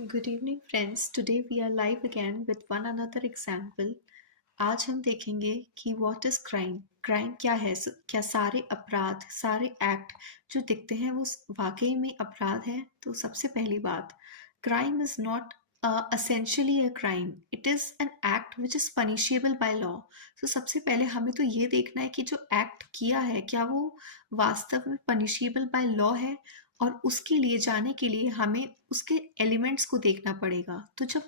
Good evening friends. Today we are live again with one another example. आज हम देखेंगे कि what is crime? Crime क्या है? क्या सारे अपराध, सारे एक्ट जो दिखते हैं वो वाकई में अपराध है? तो सबसे पहली बात, crime is not essentially a crime. It is an act which is punishable by law. तो सबसे पहले हमें तो ये देखना है कि जो एक्ट किया है क्या वो वास्तव में punishable by law है, और उसके लिए जाने के लिए हमें उसके एलिमेंट्स को देखना पड़ेगा। तो जब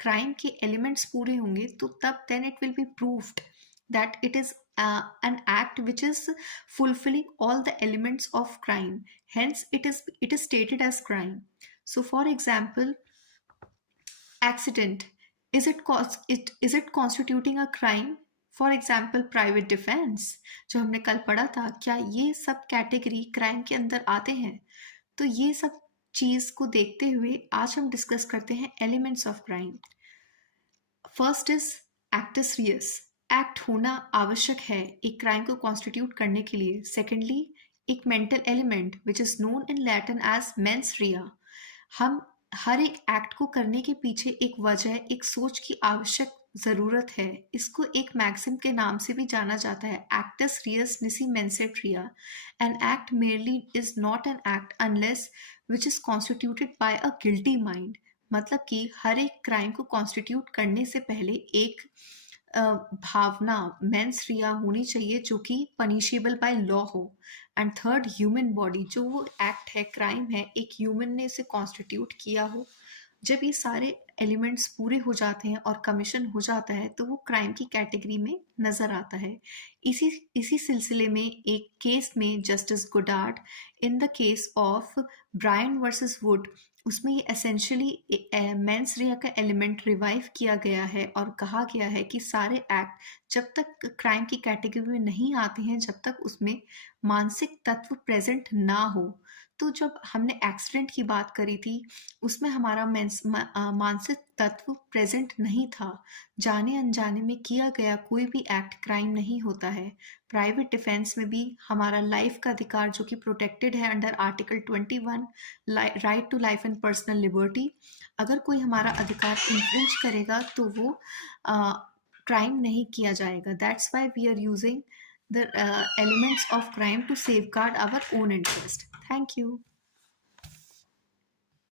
क्राइम के एलिमेंट्स पूरे होंगे तो तब then it will be proved that it is an act which is fulfilling all the elements of crime, hence it is stated as crime. So for example, accident, is it constituting a crime? For example private defence जो हमने कल पढ़ा था, क्या ये सब category crime के अंदर आते हैं? तो ये सब चीज को देखते हुए आज हम डिस्कस करते हैं elements of crime. First is actus reus, act होना आवश्यक है एक क्राइम को कॉन्स्टिट्यूट करने के लिए। सेकेंडली, एक mental element which is known in Latin as mens rea. हम हर एक एक्ट को करने के पीछे एक वजह, एक सोच की आवश्यक जरूरत है। इसको एक मैक्सिम के नाम से भी जाना जाता है, actus reus nisi mens sit rea. An act merely is not an act unless which is constituted by a guilty mind. मतलब कि हर एक क्राइम को कॉन्स्टिट्यूट करने से पहले एक भावना मेंस रिया होनी चाहिए जो कि पनिशेबल बाय लॉ हो। एंड थर्ड, ह्यूमन बॉडी, जो वो एक्ट है, क्राइम है, एक ह्यूमन ने इसे कॉन्स्टिट्यूट किया हो। जब ये सारे एलिमेंट्स पूरे हो जाते हैं और कमीशन हो जाता है तो वो क्राइम की कैटेगरी में नजर आता है। इसी सिलसिले में एक केस में justice Goddard, in the case of Brian versus would, उसमें ये एसेंशियली मेंस रिया का एलिमेंट रिवाइव किया गया है और कहा गया है कि सारे एक्ट जब तक क्राइम की कैटेगरी में नहीं आते हैं जब तक उसमें मानसिक तत्व प्रेजेंट ना हो। तो जब हमने एक्सीडेंट की बात करी थी उसमें हमारा मानसिक तत्व प्रेजेंट नहीं था। जाने अनजाने में किया गया कोई भी एक्ट क्राइम नहीं होता है। प्राइवेट डिफेंस में भी हमारा लाइफ का अधिकार जो कि प्रोटेक्टेड है under article 21, right to life and personal liberty, अगर कोई हमारा अधिकार इन्फ्रिंज करेगा तो वो क्राइम नहीं किया जाएगा। That's why we are using the elements of crime to safeguard our own interest. Thank you.